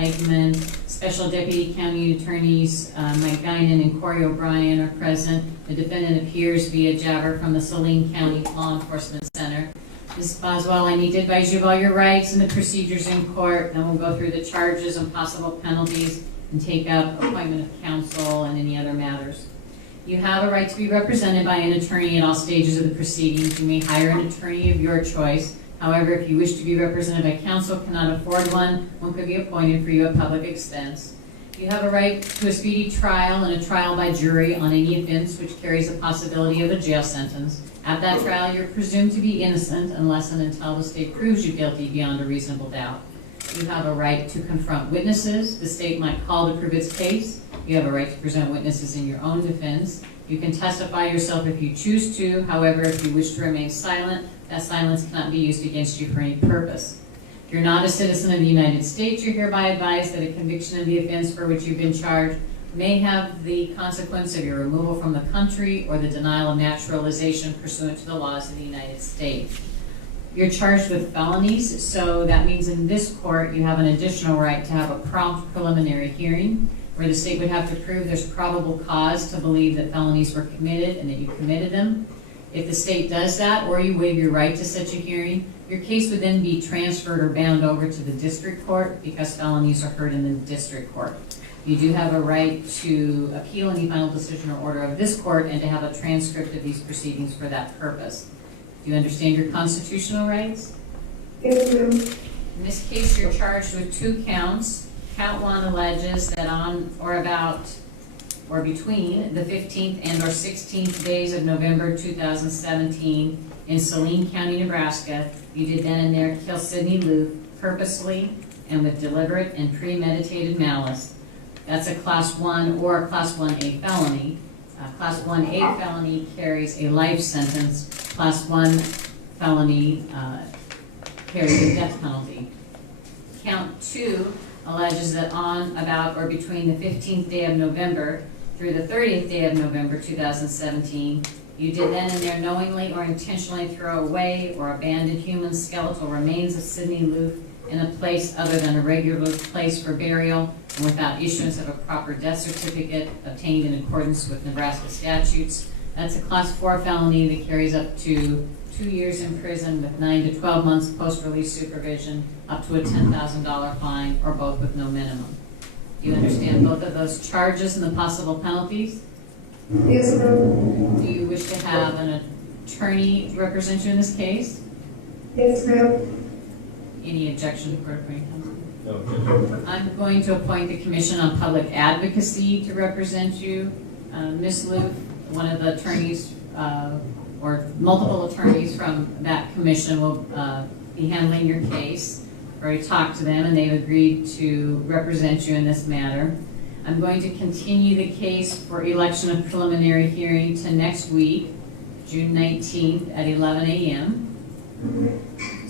Eichmann. Special Deputy County Attorneys Mike Guinan and Corey O'Brien are present. The defendant appears via jabber from the Saline County Law Enforcement Center. Ms. Boswell, I need to advise you of all your rights and the procedures in court. Then we'll go through the charges and possible penalties and take up appointment of counsel and any other matters. You have a right to be represented by an attorney at all stages of the proceedings. You may hire an attorney of your choice. However, if you wish to be represented by counsel, cannot afford one could be appointed for you at public expense. You have a right to a speedy trial and a trial by jury on any offense which carries a possibility of a jail sentence. At that trial, you're presumed to be innocent unless and until the state proves you guilty beyond a reasonable doubt. You have a right to confront witnesses the state might call to prove its case. You have a right to present witnesses in your own defense. You can testify yourself if you choose to. However, if you wish to remain silent, that silence cannot be used against you for any purpose. If you're not a citizen of the United States, you're hereby advised that a conviction of the offense for which you've been charged may have the consequence of your removal from the country or the denial of naturalization pursuant to the laws of the United States. You're charged with felonies, so that means in this court you have an additional right to have a prompt preliminary hearing where the state would have to prove there's probable cause to believe that felonies were committed and that you committed them. If the state does that, or you waive your right to such a hearing, your case would then be transferred or bound over to the district court because felonies are heard in the district court. You do have a right to appeal any final decision or order of this court and to have a transcript of these proceedings for that purpose. Do you understand your constitutional rights? Yes, ma'am. In this case, you're charged with 2 counts. Count 1 alleges that on or about or between the 15th and or 16th days of November 2017 in Saline County, Nebraska, you did then and there kill Sydney Loofe purposely and with deliberate and premeditated malice. That's a Class 1 or a Class 1A felony. Class 1A felony carries a life sentence. Class 1 felony carries a death penalty. Count 2 alleges that on, about, or between the 15th day of November through the 30th day of November 2017, you did then and there knowingly or intentionally throw away or abandon human skeletal remains of Sydney Loofe in a place other than a regular place for burial and without issuance of a proper death certificate obtained in accordance with Nebraska statutes. That's a Class 4 felony that carries up to 2 years in prison with 9 to 12 months post-release supervision, up to a $10,000 fine, or both with no minimum. Do you understand both of those charges and the possible penalties? Yes, ma'am. Do you wish to have an attorney represent you in this case? Yes, ma'am. Any objection to court-appointed counsel? No. I'm going to appoint the Commission on Public Advocacy to represent you. Ms. Loofe, one of the attorneys, or multiple attorneys from that commission will be handling your case. I've already talked to them and they've agreed to represent you in this matter. I'm going to continue the case for election of preliminary hearing to next week, June 19th at 11 a.m.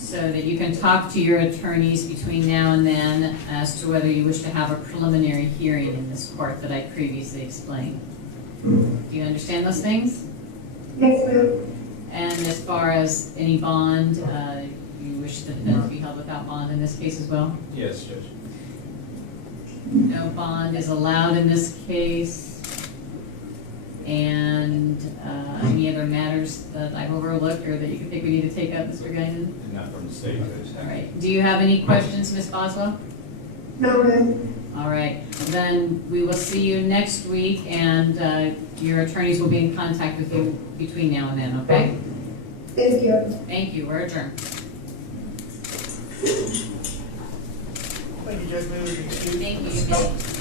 so that you can talk to your attorneys between now and then as to whether you wish to have a preliminary hearing in this court that I previously explained. Do you understand those things? Yes, ma'am. And as far as any bond, you wish the defense to be held without bond in this case as well? Yes, Judge. No bond is allowed in this case. And any other matters that I've overlooked or that you think we need to take up, Mr. Guinan? Not from the state, Judge. All right. Do you have any questions, Ms. Boswell? No, ma'am. All right. Then we will see you next week, and your attorneys will be in contact with you between now and then, okay? Thank you. Thank you. We're adjourned. Thank you, Judge. May we be excused? Thank you.